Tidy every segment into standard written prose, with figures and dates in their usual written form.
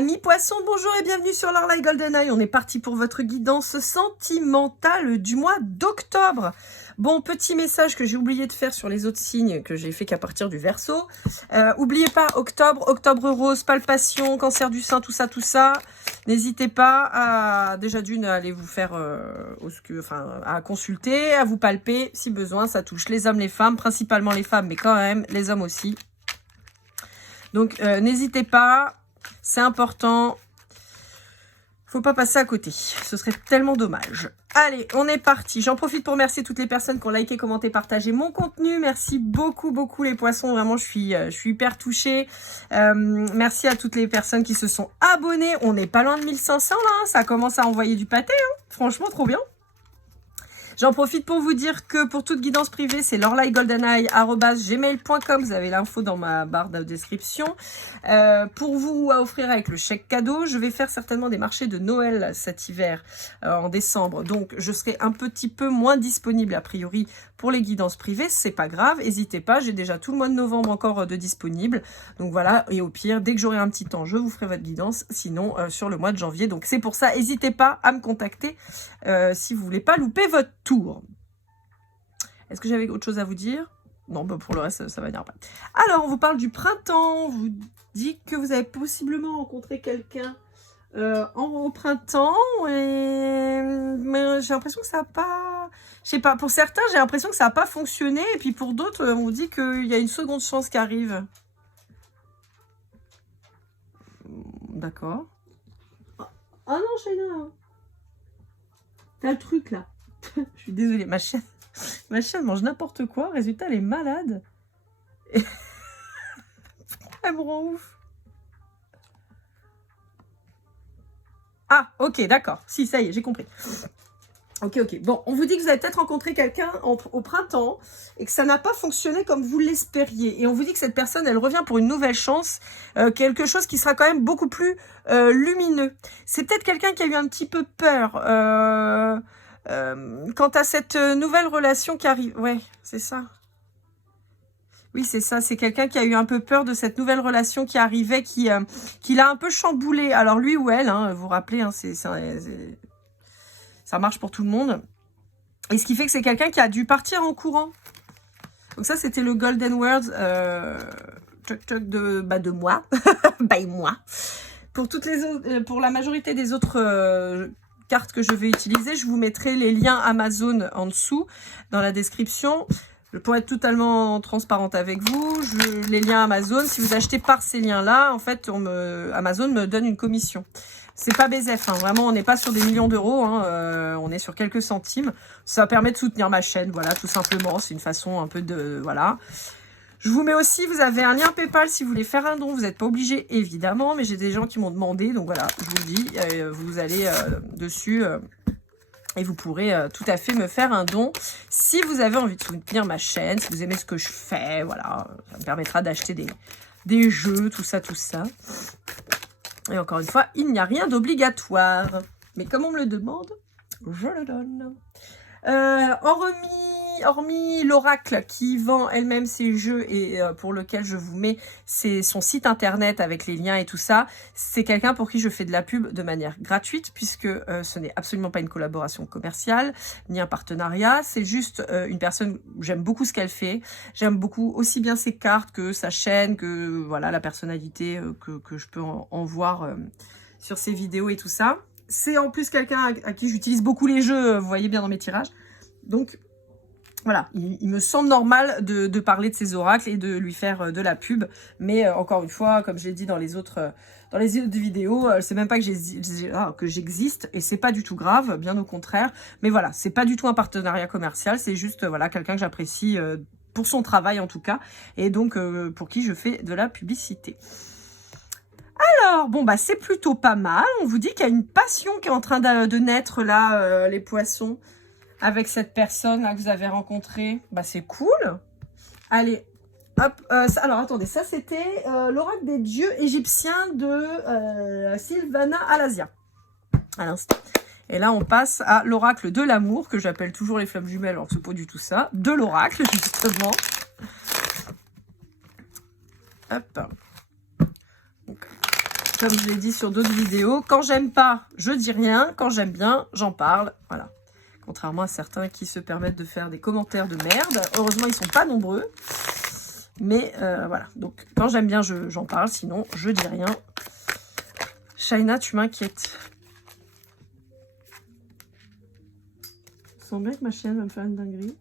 Amis poissons, bonjour et bienvenue sur l'Orlaï Golden Eye. On est parti pour votre guidance sentimentale du mois d'octobre. Bon, petit message que j'ai oublié de faire sur les autres signes, que j'ai fait qu'à partir du Verseau. Oubliez pas, octobre rose, palpation, cancer du sein, tout ça. N'hésitez pas à, déjà d'une, à aller vous faire, à consulter, à vous palper, si besoin. Ça touche les hommes, les femmes, principalement les femmes, mais quand même, les hommes aussi. Donc, n'hésitez pas. C'est important. Faut pas passer à côté. Ce serait tellement dommage. Allez, on est parti. J'en profite pour remercier toutes les personnes qui ont liké, commenté, partagé mon contenu. Merci beaucoup les poissons. Vraiment, je suis hyper touchée. Merci à toutes les personnes qui se sont abonnées. On n'est pas loin de 1500 là. Hein. Ça commence à envoyer du pâté. Hein. Franchement, trop bien. J'en profite pour vous dire que pour toute guidance privée, c'est lorlaïgoldeneye@gmail.com. Vous avez l'info dans ma barre de description. Pour vous à offrir avec le chèque cadeau, je vais faire certainement des marchés de Noël cet hiver, en décembre. Donc, je serai un petit peu moins disponible a priori pour les guidances privées. C'est pas grave, n'hésitez pas. J'ai déjà tout le mois de novembre encore de disponible. Donc voilà, et au pire, dès que j'aurai un petit temps, je vous ferai votre guidance. Sinon, sur le mois de janvier. Donc c'est pour ça, n'hésitez pas à me contacter si vous voulez pas louper votre tour. Est-ce que j'avais autre chose à vous dire? Non, bah pour le reste, ça va venir après. Alors, on vous parle du printemps. On vous dit que vous avez possiblement rencontré quelqu'un au printemps. Mais j'ai l'impression que ça n'a pas... Je sais pas, pour certains, j'ai l'impression que ça n'a pas fonctionné. Et puis pour d'autres, on vous dit qu'il y a une seconde chance qui arrive. D'accord. Ah non, Shaina. T'as le truc, là. Je suis désolée, ma chaîne mange n'importe quoi. Résultat, elle est malade. Et... elle me rend ouf. Ah, ok, d'accord. Si, ça y est, j'ai compris. Ok. Bon, on vous dit que vous avez peut-être rencontré quelqu'un au printemps et que ça n'a pas fonctionné comme vous l'espériez. Et on vous dit que cette personne, elle revient pour une nouvelle chance, quelque chose qui sera quand même beaucoup plus lumineux. C'est peut-être quelqu'un qui a eu un petit peu peur quant à cette nouvelle relation qui arrive. Ouais, c'est ça. Oui, c'est ça. C'est quelqu'un qui a eu un peu peur de cette nouvelle relation qui arrivait, qui l'a un peu chamboulé. Alors lui ou elle, hein, vous vous rappelez, hein, ça marche pour tout le monde. Et ce qui fait que c'est quelqu'un qui a dû partir en courant. Donc ça, c'était le Golden Words de moi. By moi. Pour toutes les autres, pour la majorité des autres cartes que je vais utiliser, je vous mettrai les liens Amazon en dessous dans la description. Pour être totalement transparente avec vous, les liens Amazon, si vous achetez par ces liens-là, en fait, Amazon me donne une commission. C'est pas BZF, hein, vraiment, on n'est pas sur des millions d'euros, hein, on est sur quelques centimes. Ça permet de soutenir ma chaîne, voilà, tout simplement. C'est une façon un peu de... voilà. Je vous mets aussi, vous avez un lien PayPal si vous voulez faire un don. Vous n'êtes pas obligé, évidemment, mais j'ai des gens qui m'ont demandé. Donc voilà, je vous le dis, vous allez dessus et vous pourrez tout à fait me faire un don. Si vous avez envie de soutenir ma chaîne, si vous aimez ce que je fais, voilà, ça me permettra d'acheter des jeux, tout ça. Et encore une fois, il n'y a rien d'obligatoire. Mais comme on me le demande, je le donne. Hormis l'oracle qui vend elle-même ses jeux et pour lequel je vous mets son site internet avec les liens et tout ça, c'est quelqu'un pour qui je fais de la pub de manière gratuite puisque ce n'est absolument pas une collaboration commerciale ni un partenariat, c'est juste une personne, j'aime beaucoup ce qu'elle fait, j'aime beaucoup aussi bien ses cartes que sa chaîne, que voilà la personnalité que je peux en voir sur ses vidéos et tout ça. C'est en plus quelqu'un à qui j'utilise beaucoup les jeux, vous voyez bien dans mes tirages. Donc, voilà, il me semble normal de parler de ces oracles et de lui faire de la pub. Mais encore une fois, comme j'ai dit dans les autres vidéos, c'est même pas que j'existe et c'est pas du tout grave, bien au contraire. Mais voilà, c'est pas du tout un partenariat commercial, c'est juste voilà quelqu'un que j'apprécie pour son travail en tout cas. Et donc, pour qui je fais de la publicité. Alors, bon, bah c'est plutôt pas mal. On vous dit qu'il y a une passion qui est en train de naître là, les poissons, avec cette personne là que vous avez rencontrée. Bah c'est cool. Allez, hop. Alors, attendez, ça c'était l'oracle des dieux égyptiens de Sylvana Alasia, à l'instant. Et là, on passe à l'oracle de l'amour, que j'appelle toujours les flammes jumelles, alors que c'est pas du tout ça. De l'oracle, justement. Hop. Donc, Comme je l'ai dit sur d'autres vidéos, quand j'aime pas, je dis rien. Quand j'aime bien, j'en parle. Voilà. Contrairement à certains qui se permettent de faire des commentaires de merde. Heureusement, ils sont pas nombreux. Mais voilà. Donc, quand j'aime bien, j'en parle. Sinon, je dis rien. Shaina, tu m'inquiètes. Je sens bien que ma chienne va me faire une dinguerie.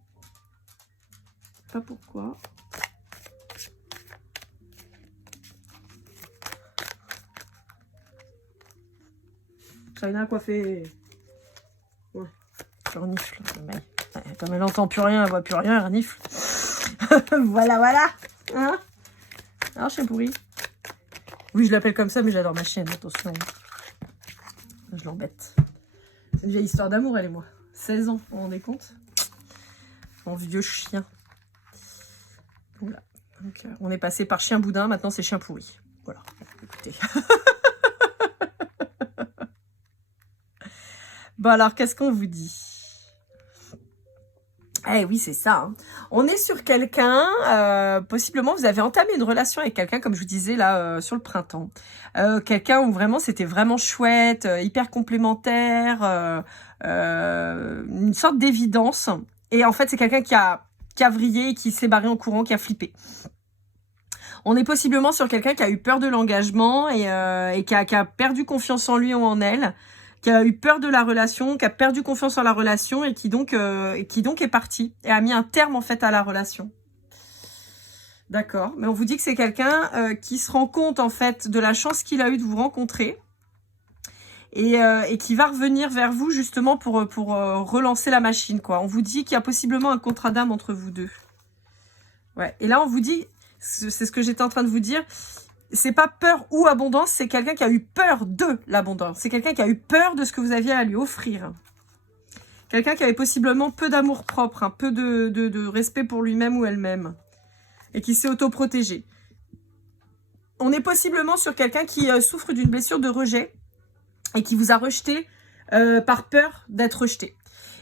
Pas pourquoi. Shaina a coiffé. Ouais. Je renifle. Comme elle n'entend plus rien, elle voit plus rien, elle renifle. Voilà, voilà. Hein? Alors, chien pourri. Oui, je l'appelle comme ça, mais j'adore ma chienne, attention. Je l'embête. C'est une vieille histoire d'amour, elle et moi. 16 ans, vous vous rendez compte? Mon vieux chien. Voilà. Donc, on est passé par chien boudin, maintenant c'est chien pourri. Voilà, écoutez. Bon alors, qu'est-ce qu'on vous dit? Eh oui, c'est ça. Hein. On est sur quelqu'un, possiblement vous avez entamé une relation avec quelqu'un, comme je vous disais là, sur le printemps. Quelqu'un où vraiment c'était vraiment chouette, hyper complémentaire, une sorte d'évidence. Et en fait, c'est quelqu'un qui a vrillé, qui s'est barré en courant, qui a flippé. On est possiblement sur quelqu'un qui a eu peur de l'engagement et qui a perdu confiance en lui ou en elle, qui a eu peur de la relation, qui a perdu confiance en la relation et qui donc est parti et a mis un terme en fait à la relation. D'accord, mais on vous dit que c'est quelqu'un qui se rend compte en fait de la chance qu'il a eu de vous rencontrer et qui va revenir vers vous justement pour relancer la machine, quoi. On vous dit qu'il y a possiblement un contrat d'âme entre vous deux. Ouais, et là on vous dit, c'est ce que j'étais en train de vous dire, c'est pas peur ou abondance, c'est quelqu'un qui a eu peur de l'abondance. C'est quelqu'un qui a eu peur de ce que vous aviez à lui offrir. Quelqu'un qui avait possiblement peu d'amour propre, un peu de respect pour lui-même ou elle-même. Et qui s'est autoprotégé. On est possiblement sur quelqu'un qui souffre d'une blessure de rejet et qui vous a rejeté par peur d'être rejeté.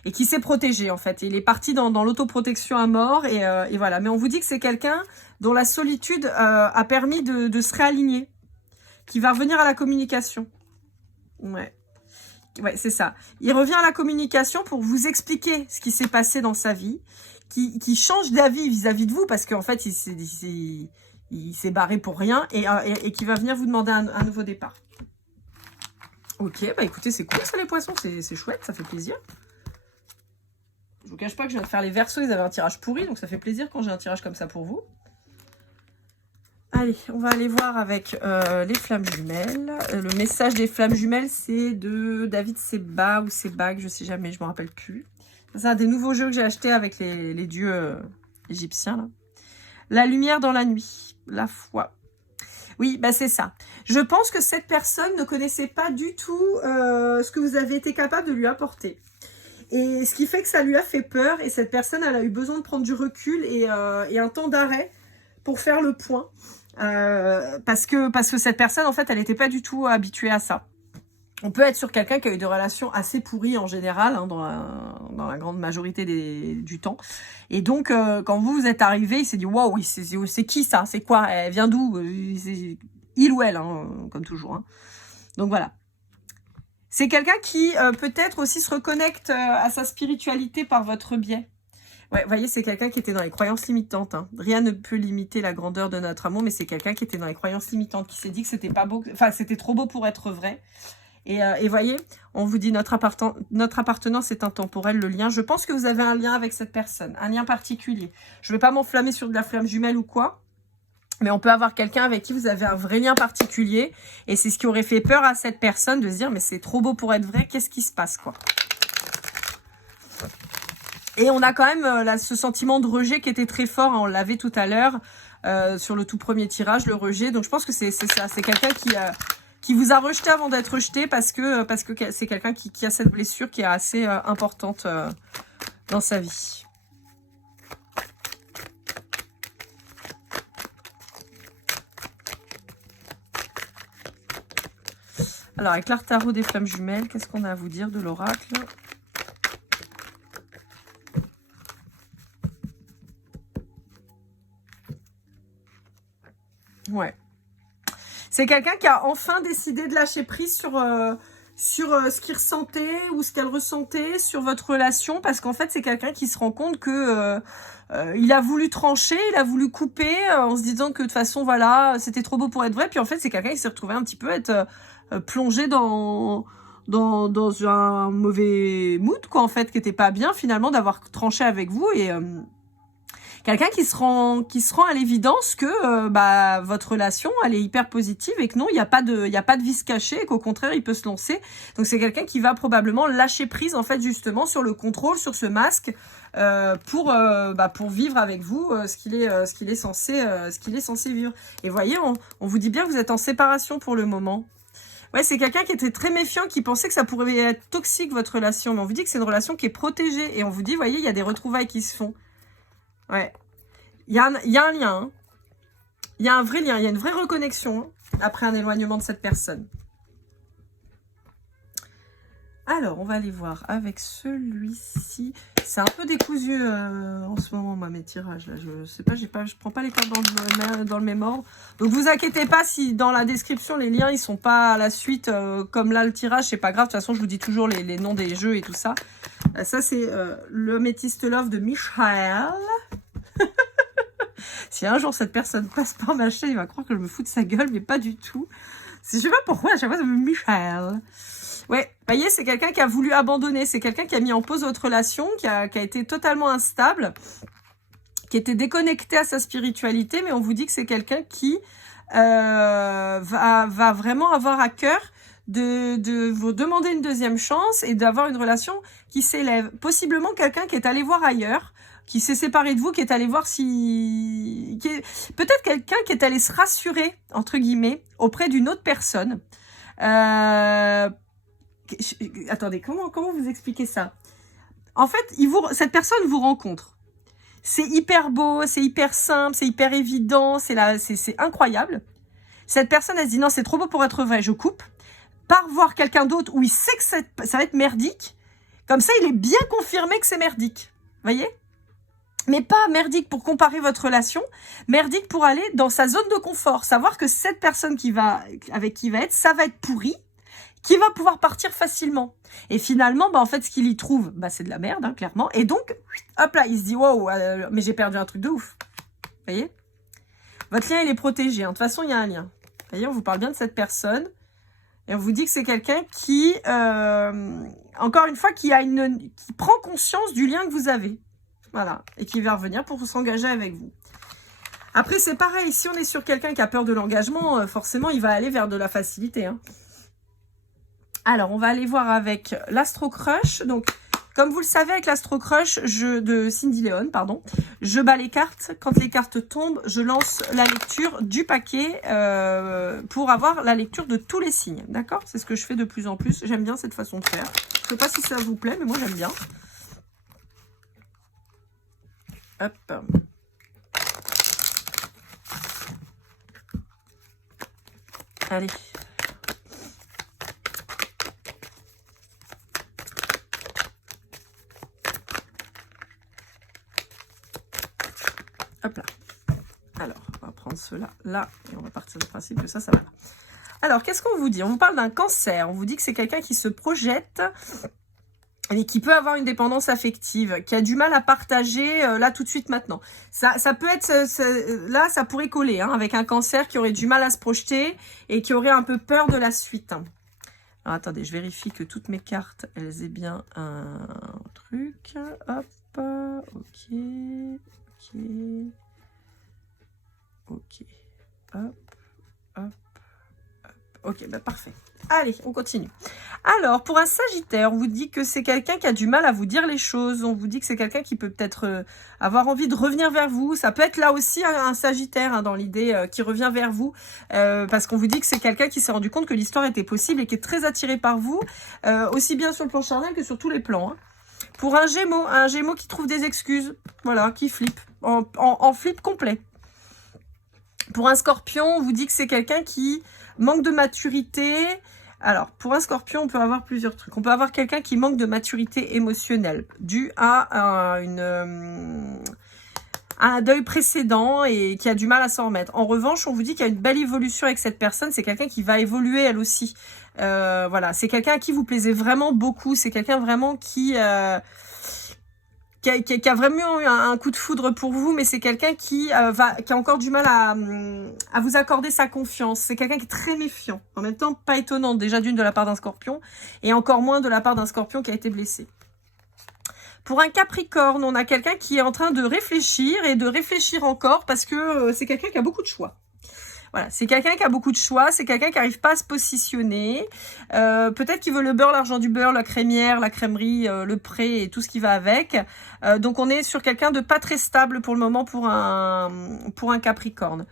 Et qui s'est protégé, en fait. Il est parti dans l'autoprotection à mort. Et voilà. Mais on vous dit que c'est quelqu'un dont la solitude a permis de se réaligner. Qui va revenir à la communication. Ouais. Ouais, c'est ça. Il revient à la communication pour vous expliquer ce qui s'est passé dans sa vie. Qui change d'avis vis-à-vis de vous. Parce qu'en fait, il s'est barré pour rien. Et qui va venir vous demander un nouveau départ. Ok, bah écoutez, c'est cool ça les poissons. C'est chouette, ça fait plaisir. Je vous cache pas que je viens de faire les Verseaux, ils avaient un tirage pourri, donc ça fait plaisir quand j'ai un tirage comme ça pour vous. Allez, on va aller voir avec les flammes jumelles. Le message des flammes jumelles, c'est de David Seba ou Sebag, je sais jamais, je me rappelle plus. C'est un des nouveaux jeux que j'ai acheté avec les dieux égyptiens. Là. La lumière dans la nuit, la foi. Oui, bah c'est ça. Je pense que cette personne ne connaissait pas du tout ce que vous avez été capable de lui apporter. Et ce qui fait que ça lui a fait peur. Et cette personne, elle a eu besoin de prendre du recul et un temps d'arrêt pour faire le point. Parce que cette personne, en fait, elle n'était pas du tout habituée à ça. On peut être sur quelqu'un qui a eu des relations assez pourries en général, hein, dans la grande majorité du temps. Et donc, quand vous êtes arrivé, il s'est dit « Wow, c'est qui ça? C'est quoi? Elle vient d'où ?» Il ou elle, hein, comme toujours. Hein. Donc voilà. C'est quelqu'un qui peut-être aussi se reconnecte à sa spiritualité par votre biais. Ouais, vous voyez, c'est quelqu'un qui était dans les croyances limitantes. Hein. Rien ne peut limiter la grandeur de notre amour, mais c'est quelqu'un qui était dans les croyances limitantes, qui s'est dit que c'était pas beau, enfin c'était trop beau pour être vrai. Et voyez, on vous dit notre appartenance est intemporelle, le lien. Je pense que vous avez un lien avec cette personne, un lien particulier. Je ne vais pas m'enflammer sur de la flamme jumelle ou quoi. Mais on peut avoir quelqu'un avec qui vous avez un vrai lien particulier. Et c'est ce qui aurait fait peur à cette personne de se dire, mais c'est trop beau pour être vrai, qu'est-ce qui se passe, quoi. Et on a quand même ce sentiment de rejet qui était très fort, hein, on l'avait tout à l'heure, sur le tout premier tirage, le rejet. Donc je pense que c'est ça, c'est quelqu'un qui vous a rejeté avant d'être rejeté parce que c'est quelqu'un qui a cette blessure qui est assez importante dans sa vie. Alors, avec l'art tarot des flammes jumelles, qu'est-ce qu'on a à vous dire de l'oracle? Ouais. C'est quelqu'un qui a enfin décidé de lâcher prise sur ce qu'il ressentait ou ce qu'elle ressentait sur votre relation, parce qu'en fait, c'est quelqu'un qui se rend compte que il a voulu trancher, il a voulu couper en se disant que de toute façon, voilà, c'était trop beau pour être vrai. Puis en fait, c'est quelqu'un qui s'est retrouvé un petit peu être plongé dans un mauvais mood, quoi, en fait, qui était pas bien finalement d'avoir tranché avec vous, et quelqu'un qui se rend à l'évidence que bah votre relation elle est hyper positive et que non, il y a pas de vice caché, et qu'au contraire il peut se lancer. Donc c'est quelqu'un qui va probablement lâcher prise en fait justement sur le contrôle, sur ce masque, pour vivre avec vous ce qu'il est censé vivre. Et voyez, on vous dit bien que vous êtes en séparation pour le moment. Ouais, c'est quelqu'un qui était très méfiant, qui pensait que ça pourrait être toxique votre relation, mais on vous dit que c'est une relation qui est protégée, et on vous dit, voyez, il y a des retrouvailles qui se font. Ouais, il y a un lien, hein. Il y a un vrai lien, il y a une vraie reconnexion hein, après un éloignement de cette personne. Alors, on va aller voir avec celui-ci. C'est un peu décousu en ce moment, moi, mes tirages. Là, je sais pas, je prends pas les cartes dans le même ordre. Donc, vous inquiétez pas si dans la description, les liens, ils sont pas à la suite. Comme là, le tirage, c'est pas grave. De toute façon, je vous dis toujours les noms des jeux et tout ça. Ça, c'est le Amethyst Love de Michael. Si un jour cette personne passe par ma chaîne, il va croire que je me fous de sa gueule, mais pas du tout. Je sais pas pourquoi, à chaque fois, ça me Michael. Ouais, vous voyez, c'est quelqu'un qui a voulu abandonner. C'est quelqu'un qui a mis en pause votre relation, qui a été totalement instable, qui était déconnecté à sa spiritualité, mais on vous dit que c'est quelqu'un qui va vraiment avoir à cœur de vous demander une deuxième chance et d'avoir une relation qui s'élève. Possiblement quelqu'un qui est allé voir ailleurs, qui s'est séparé de vous, qui est allé voir peut-être quelqu'un qui est allé se rassurer, entre guillemets, auprès d'une autre personne. Attendez, comment vous expliquer ça? En fait, cette personne vous rencontre. C'est hyper beau, c'est hyper simple, c'est hyper évident, c'est incroyable. Cette personne, elle se dit, non, c'est trop beau pour être vrai, je coupe. Part voir quelqu'un d'autre où il sait que ça va être merdique. Comme ça, il est bien confirmé que c'est merdique. Vous voyez? Mais pas merdique pour comparer votre relation, merdique pour aller dans sa zone de confort. Savoir que cette personne avec qui il va être, ça va être pourri, qui va pouvoir partir facilement. Et finalement, en fait, ce qu'il y trouve, c'est de la merde, hein, clairement. Et donc, hop là, il se dit, wow, mais j'ai perdu un truc de ouf. Vous voyez? Votre lien, il est protégé. Hein. De toute façon, il y a un lien. Vous voyez, on vous parle bien de cette personne. Et on vous dit que c'est quelqu'un qui, encore une fois, qui prend conscience du lien que vous avez. Voilà. Et qui va revenir pour s'engager avec vous. Après, c'est pareil. Si on est sur quelqu'un qui a peur de l'engagement, forcément, il va aller vers de la facilité. Hein. Alors, on va aller voir avec l'Astro Crush. Donc, comme vous le savez, avec l'Astro Crush de Cindy Leon, pardon, je bats les cartes. Quand les cartes tombent, je lance la lecture du paquet pour avoir la lecture de tous les signes. D'accord? C'est ce que je fais de plus en plus. J'aime bien cette façon de faire. Je ne sais pas si ça vous plaît, mais moi, j'aime bien. Hop. Allez. Hop là. Alors, on va prendre cela là et on va partir du principe que ça va là. Alors, qu'est-ce qu'on vous dit? On vous parle d'un cancer. On vous dit que c'est quelqu'un qui se projette et qui peut avoir une dépendance affective, qui a du mal à partager là tout de suite maintenant. Ça peut être, là ça pourrait coller hein, avec un cancer qui aurait du mal à se projeter et qui aurait un peu peur de la suite. Alors attendez, je vérifie que toutes mes cartes, elles aient bien un truc. Hop, ok, hop, ok, parfait. Allez, on continue. Alors, pour un Sagittaire, on vous dit que c'est quelqu'un qui a du mal à vous dire les choses. On vous dit que c'est quelqu'un qui peut peut-être avoir envie de revenir vers vous. Ça peut être là aussi un Sagittaire hein, dans l'idée qui revient vers vous. Parce qu'on vous dit que c'est quelqu'un qui s'est rendu compte que l'histoire était possible et qui est très attiré par vous. Aussi bien sur le plan charnel que sur tous les plans. Hein. Pour un Gémeaux qui trouve des excuses. Voilà, qui flippe. En flip complet. Pour un Scorpion, on vous dit que c'est quelqu'un qui manque de maturité. Alors, pour un Scorpion, on peut avoir plusieurs trucs. On peut avoir quelqu'un qui manque de maturité émotionnelle, dû à un deuil précédent et qui a du mal à s'en remettre. En revanche, on vous dit qu'il y a une belle évolution avec cette personne. C'est quelqu'un qui va évoluer elle aussi. Voilà, c'est quelqu'un à qui vous plaisez vraiment beaucoup. C'est quelqu'un vraiment qui a vraiment eu un coup de foudre pour vous, mais c'est quelqu'un qui a encore du mal à vous accorder sa confiance. C'est quelqu'un qui est très méfiant. En même temps, pas étonnant, déjà d'une de la part d'un scorpion, et encore moins de la part d'un scorpion qui a été blessé. Pour un Capricorne, on a quelqu'un qui est en train de réfléchir et de réfléchir encore parce que c'est quelqu'un qui a beaucoup de choix. Voilà, c'est quelqu'un qui a beaucoup de choix, c'est quelqu'un qui n'arrive pas à se positionner. Peut-être qu'il veut le beurre, l'argent du beurre, la crémière, la crèmerie, le prêt et tout ce qui va avec. Donc on est sur quelqu'un de pas très stable pour le moment pour un Capricorne.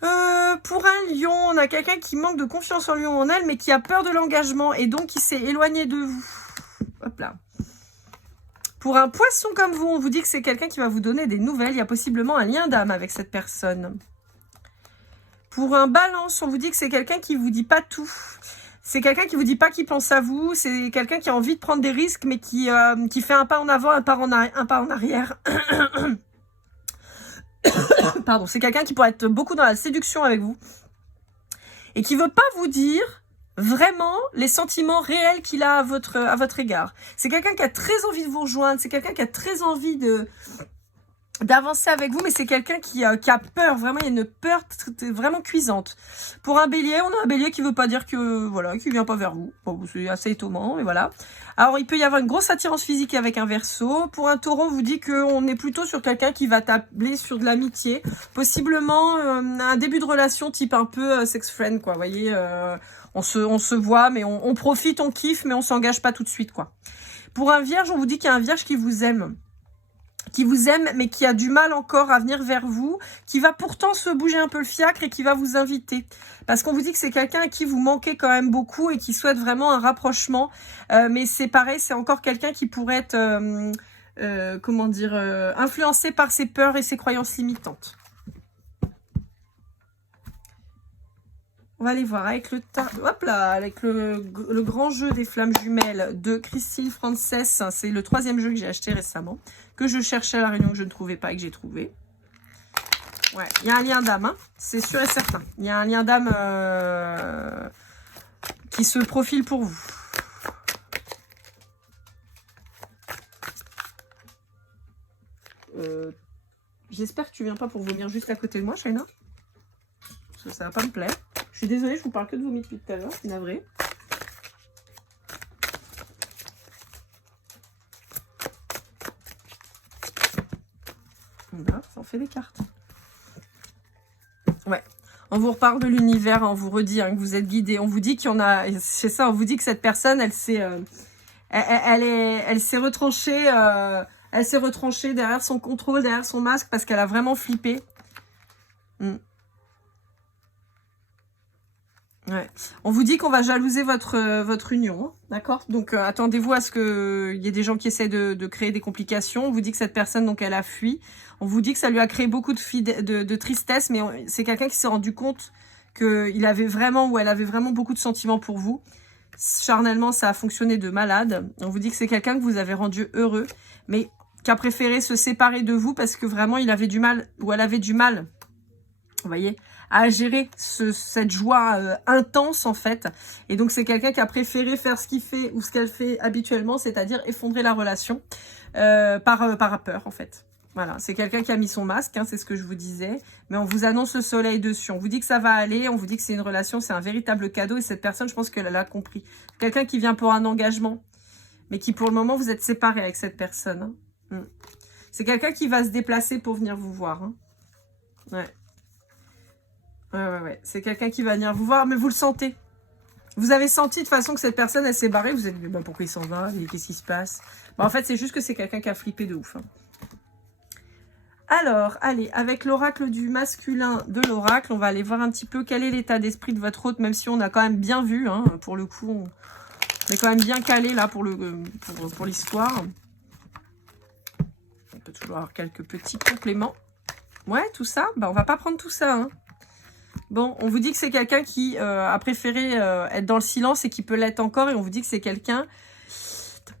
Pour un Lion, on a quelqu'un qui manque de confiance en lui ou en elle, mais qui a peur de l'engagement et donc qui s'est éloigné de vous. Hop là. Pour un Poisson comme vous, on vous dit que c'est quelqu'un qui va vous donner des nouvelles. Il y a possiblement un lien d'âme avec cette personne. Pour un Balance, on vous dit que c'est quelqu'un qui vous dit pas tout. C'est quelqu'un qui vous dit pas qu'il pense à vous. C'est quelqu'un qui a envie de prendre des risques, mais qui fait un pas en avant, un pas en arrière. Pardon, c'est quelqu'un qui pourrait être beaucoup dans la séduction avec vous. Et qui veut pas vous dire vraiment les sentiments réels qu'il a à votre égard. C'est quelqu'un qui a très envie de vous rejoindre, c'est quelqu'un qui a très envie d'avancer avec vous, mais c'est quelqu'un qui a peur, vraiment, il y a une peur vraiment cuisante. Pour un Bélier, on a un Bélier qui veut pas dire que, voilà, qui vient pas vers vous. Bon, c'est assez étonnant, mais voilà. Alors, il peut y avoir une grosse attirance physique avec un Verseau. Pour un Taureau, on vous dit qu'on est plutôt sur quelqu'un qui va tabler sur de l'amitié, possiblement un début de relation type un peu sex friend, quoi, vous voyez, on se voit, mais on profite, on kiffe, mais on s'engage pas tout de suite, quoi. Pour un Vierge, on vous dit qu'il y a un Vierge qui vous aime, mais qui a du mal encore à venir vers vous, qui va pourtant se bouger un peu le fiacre et qui va vous inviter. Parce qu'on vous dit que c'est quelqu'un à qui vous manquez quand même beaucoup et qui souhaite vraiment un rapprochement. Mais c'est pareil, c'est encore quelqu'un qui pourrait être, influencé par ses peurs et ses croyances limitantes. On va aller voir avec avec le grand jeu des flammes jumelles de Christine Frances. C'est le 3e jeu que j'ai acheté récemment, que je cherchais à la Réunion, que je ne trouvais pas et que j'ai trouvé. Ouais, il y a un lien d'âme, hein, c'est sûr et certain. Il y a un lien d'âme qui se profile pour vous. J'espère que tu viens pas pour vomir juste à côté de moi, Shaina. Parce que ça va pas me plaire. Je suis désolée, je vous parle que de vomi depuis tout à l'heure, c'est navré. Voilà, ça en fait des cartes. Ouais, on vous reparle de l'univers, on vous redit que vous êtes guidé. On vous dit qu'il y en a, c'est ça, on vous dit que cette personne, elle s'est retranchée, derrière son contrôle, derrière son masque, parce qu'elle a vraiment flippé. Ouais. On vous dit qu'on va jalouser votre union, hein, d'accord? Donc attendez-vous à ce qu'il y ait des gens qui essaient de créer des complications. On vous dit que cette personne, donc, elle a fui. On vous dit que ça lui a créé beaucoup de tristesse, mais c'est quelqu'un qui s'est rendu compte qu'il avait vraiment, ou elle avait vraiment beaucoup de sentiments pour vous. Charnellement, ça a fonctionné de malade. On vous dit que c'est quelqu'un que vous avez rendu heureux, mais qui a préféré se séparer de vous parce que vraiment, il avait du mal, ou elle avait du mal, vous voyez, à gérer cette joie intense, en fait. Et donc, c'est quelqu'un qui a préféré faire ce qu'il fait ou ce qu'elle fait habituellement, c'est-à-dire effondrer la relation par peur, en fait. Voilà, c'est quelqu'un qui a mis son masque, hein, c'est ce que je vous disais. Mais on vous annonce le soleil dessus. On vous dit que ça va aller, on vous dit que c'est une relation, c'est un véritable cadeau. Et cette personne, je pense qu'elle l'a compris. Quelqu'un qui vient pour un engagement, mais qui, pour le moment, vous êtes séparés avec cette personne. Hein. C'est quelqu'un qui va se déplacer pour venir vous voir. Hein. Ouais. Ouais. C'est quelqu'un qui va venir vous voir, mais vous le sentez. Vous avez senti de toute façon que cette personne, elle s'est barrée. Vous avez dit, bah, pourquoi il s'en va? Qu'est-ce qui se passe? Bah, en fait, c'est juste que c'est quelqu'un qui a flippé de ouf. Hein. Alors, allez, avec l'oracle du masculin de l'oracle, on va aller voir un petit peu quel est l'état d'esprit de votre hôte, même si on a quand même bien vu, hein, pour le coup, on est quand même bien calé là pour l'histoire. On peut toujours avoir quelques petits compléments. Ouais, tout ça, bah, on va pas prendre tout ça, hein. Bon, on vous dit que c'est quelqu'un qui a préféré être dans le silence et qui peut l'être encore. Et on vous dit que c'est quelqu'un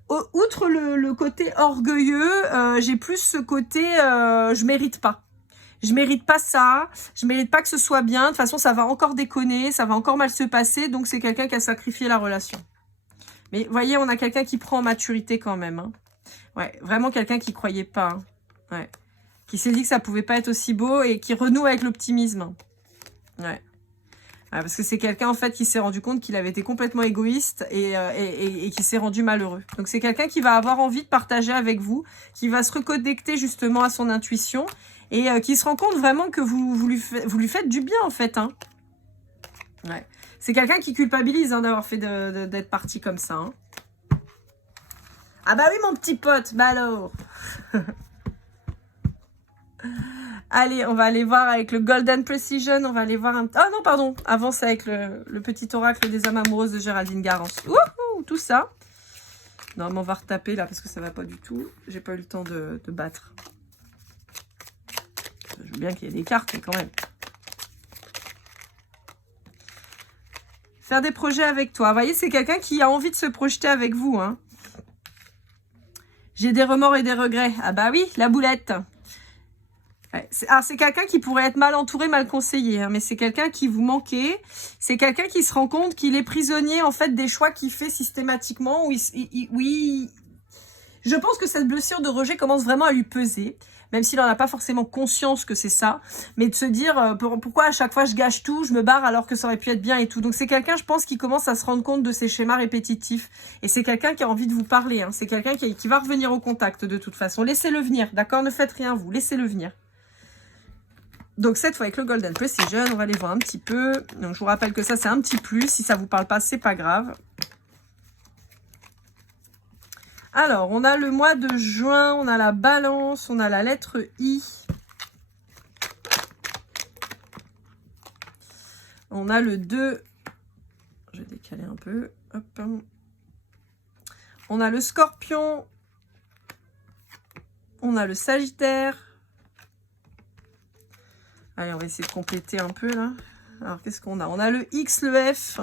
Outre le côté orgueilleux, j'ai plus ce côté je mérite pas. Je mérite pas ça, je mérite pas que ce soit bien. De toute façon, ça va encore déconner, ça va encore mal se passer. Donc, c'est quelqu'un qui a sacrifié la relation. Mais vous voyez, on a quelqu'un qui prend en maturité quand même. Hein. Ouais, vraiment quelqu'un qui croyait pas. Hein. Ouais. Qui s'est dit que ça pouvait pas être aussi beau et qui renoue avec l'optimisme. Ouais. Ouais, parce que c'est quelqu'un en fait qui s'est rendu compte qu'il avait été complètement égoïste et qui s'est rendu malheureux. Donc c'est quelqu'un qui va avoir envie de partager avec vous, qui va se reconnecter justement à son intuition et qui se rend compte vraiment que vous lui faites du bien en fait. Hein. Ouais. C'est quelqu'un qui culpabilise hein, d'avoir fait d'être parti comme ça. Hein. Ah bah oui mon petit pote, bah alors. Allez, on va aller voir avec le Golden Precision. On va aller voir un... Oh non, pardon. Avant, c'est avec le petit oracle des âmes amoureuses de Géraldine Garance. Wouhou, tout ça. Non, mais on va retaper là parce que ça va pas du tout. J'ai pas eu le temps de battre. Je veux bien qu'il y ait des cartes, mais quand même. Faire des projets avec toi. Vous voyez, c'est quelqu'un qui a envie de se projeter avec vous. Hein. J'ai des remords et des regrets. Ah bah oui, la boulette. Ouais, c'est quelqu'un qui pourrait être mal entouré, mal conseillé, hein, mais c'est quelqu'un qui vous manquait. C'est quelqu'un qui se rend compte qu'il est prisonnier en fait des choix qu'il fait systématiquement. Oui, je pense que cette blessure de rejet commence vraiment à lui peser, même s'il n'en a pas forcément conscience que c'est ça. Mais de se dire pourquoi à chaque fois je gâche tout, je me barre alors que ça aurait pu être bien et tout. Donc c'est quelqu'un, je pense, qui commence à se rendre compte de ces schémas répétitifs. Et c'est quelqu'un qui a envie de vous parler. Hein. C'est quelqu'un qui va revenir au contact de toute façon. Laissez-le venir, d'accord? Ne faites rien vous, laissez-le venir. Donc cette fois avec le Golden Precision, on va aller voir un petit peu. Donc je vous rappelle que ça c'est un petit plus. Si ça vous parle pas, c'est pas grave. Alors, on a le mois de juin, on a la balance, on a la lettre I. On a le 2. Je vais décaler un peu. Hop. On a le scorpion. On a le sagittaire. Allez, on va essayer de compléter un peu là. Alors, qu'est-ce qu'on a? On a le X, le F.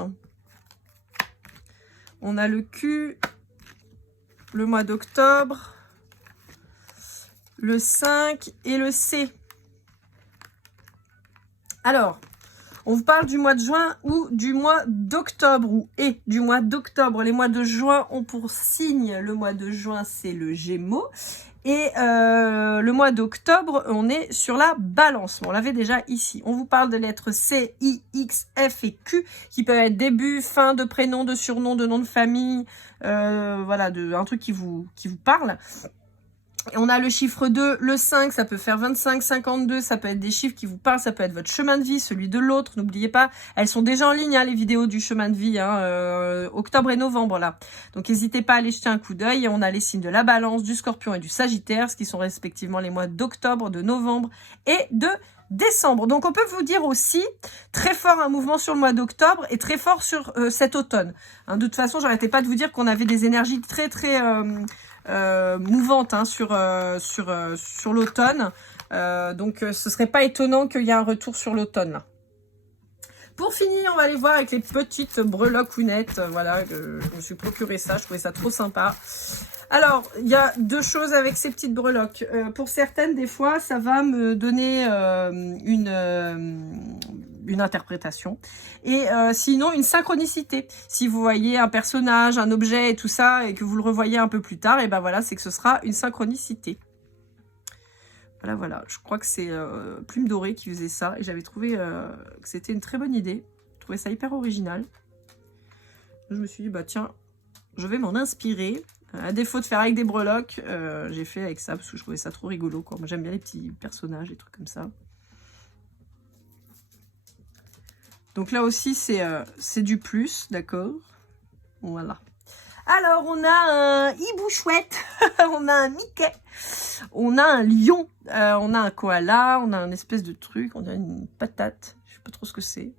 On a le Q. Le mois d'octobre. Le 5 et le C. Alors, on vous parle du mois de juin ou du mois d'octobre ou et du mois d'octobre. Les mois de juin ont pour signe, le mois de juin, c'est le Gémeaux. Et le mois d'octobre, on est sur la balance. On l'avait déjà ici. On vous parle de lettres C, I, X, F et Q qui peuvent être début, fin de prénom, de surnom, de nom de famille. Voilà, un truc qui vous parle. Et on a le chiffre 2, le 5, ça peut faire 25, 52, ça peut être des chiffres qui vous parlent, ça peut être votre chemin de vie, celui de l'autre. N'oubliez pas, elles sont déjà en ligne, hein, les vidéos du chemin de vie, hein, octobre et novembre, là. Donc, n'hésitez pas à aller jeter un coup d'œil. On a les signes de la balance, du scorpion et du sagittaire, ce qui sont respectivement les mois d'octobre, de novembre et de décembre. Donc, on peut vous dire aussi, très fort un mouvement sur le mois d'octobre et très fort sur cet automne. Hein, de toute façon, j'arrêtais pas de vous dire qu'on avait des énergies très, très... mouvante hein, sur l'automne. Donc, ce serait pas étonnant qu'il y ait un retour sur l'automne. Là. Pour finir, on va aller voir avec les petites breloquettes. Voilà, je me suis procuré ça. Je trouvais ça trop sympa. Alors, il y a deux choses avec ces petites breloques. Pour certaines, des fois, ça va me donner une interprétation et sinon une synchronicité. Si vous voyez un personnage, un objet et tout ça et que vous le revoyez un peu plus tard, et ben voilà, c'est que ce sera une synchronicité. Voilà, je crois que c'est Plume Dorée qui faisait ça et j'avais trouvé que c'était une très bonne idée. Je trouvais ça hyper original. Je me suis dit, bah tiens, je vais m'en inspirer. À défaut de faire avec des breloques, j'ai fait avec ça parce que je trouvais ça trop rigolo. Moi, j'aime bien les petits personnages, des trucs comme ça. Donc là aussi, c'est du plus, d'accord? Voilà. Alors, on a un hibou chouette, on a un Mickey, on a un lion, on a un koala, on a un espèce de truc, on dirait une patate. Je sais pas trop ce que c'est.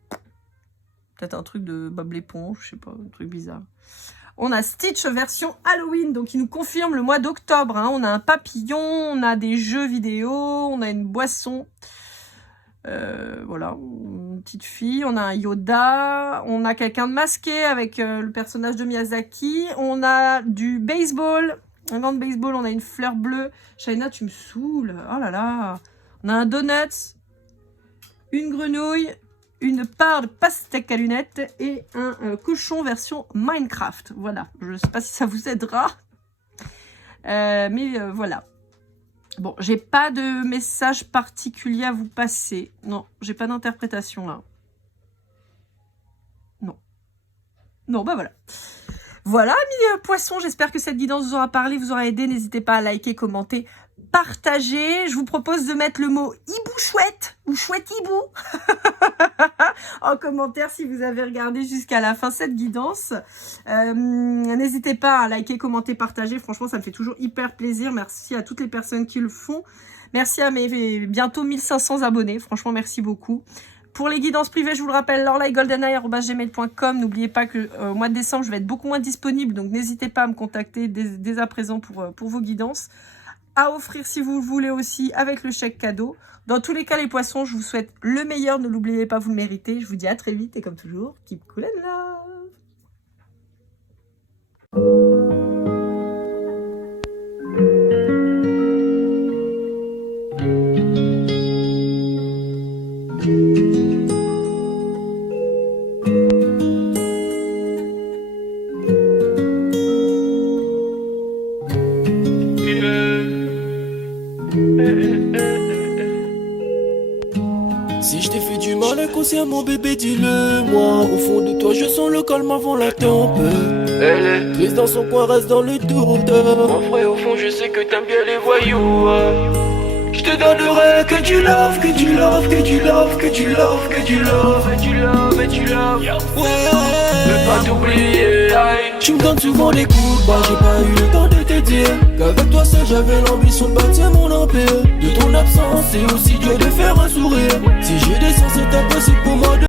Peut-être un truc de Bob l'éponge, je sais pas, un truc bizarre. On a Stitch version Halloween, donc il nous confirme le mois d'octobre. Hein. On a un papillon, on a des jeux vidéo, on a une boisson. Voilà, une petite fille. On a un Yoda. On a quelqu'un de masqué avec le personnage de Miyazaki. On a du baseball. Un gant de baseball. On a une fleur bleue. Shaina, tu me saoules. Oh là là. On a un donut. Une grenouille. Une part de pastèque à lunettes. Et un cochon version Minecraft. Voilà. Je ne sais pas si ça vous aidera. Mais voilà. Bon, j'ai pas de message particulier à vous passer. Non, j'ai pas d'interprétation là. Non. Non, bah voilà. Voilà, amis poissons, j'espère que cette guidance vous aura parlé, vous aura aidé. N'hésitez pas à liker, commenter, partager. Je vous propose de mettre le mot hibou chouette ou chouette hibou en commentaire si vous avez regardé jusqu'à la fin cette guidance. N'hésitez pas à liker, commenter, partager. Franchement, ça me fait toujours hyper plaisir. Merci à toutes les personnes qui le font. Merci à mes bientôt 1500 abonnés. Franchement, merci beaucoup. Pour les guidances privées, je vous le rappelle, lorlaigoldeneye@gmail.com. N'oubliez pas que au mois de décembre, je vais être beaucoup moins disponible. Donc, n'hésitez pas à me contacter dès à présent pour vos guidances. À offrir si vous le voulez aussi avec le chèque cadeau. Dans tous les cas, les poissons, je vous souhaite le meilleur. Ne l'oubliez pas, vous le méritez. Je vous dis à très vite et comme toujours, keep cool and love. Si je t'ai fait du mal inconsciemment bébé dis-le moi. Au fond de toi je sens le calme avant la tempête. Elle est triste dans son coin, reste dans le doute. Mon frère au fond je sais que t'aimes bien les voyous. Je te donnerai que du love, que du love, que du love, que du love, que du love, et du love, et du love. Ouais, ne pas t'oublier. Tu me donnes souvent les coups, bah j'ai pas eu le temps de te dire qu'avec toi seul j'avais l'ambition de bâtir mon empire. De ton absence c'est aussi dur de faire un sourire. Si j'ai des sens c'est impossible pour moi de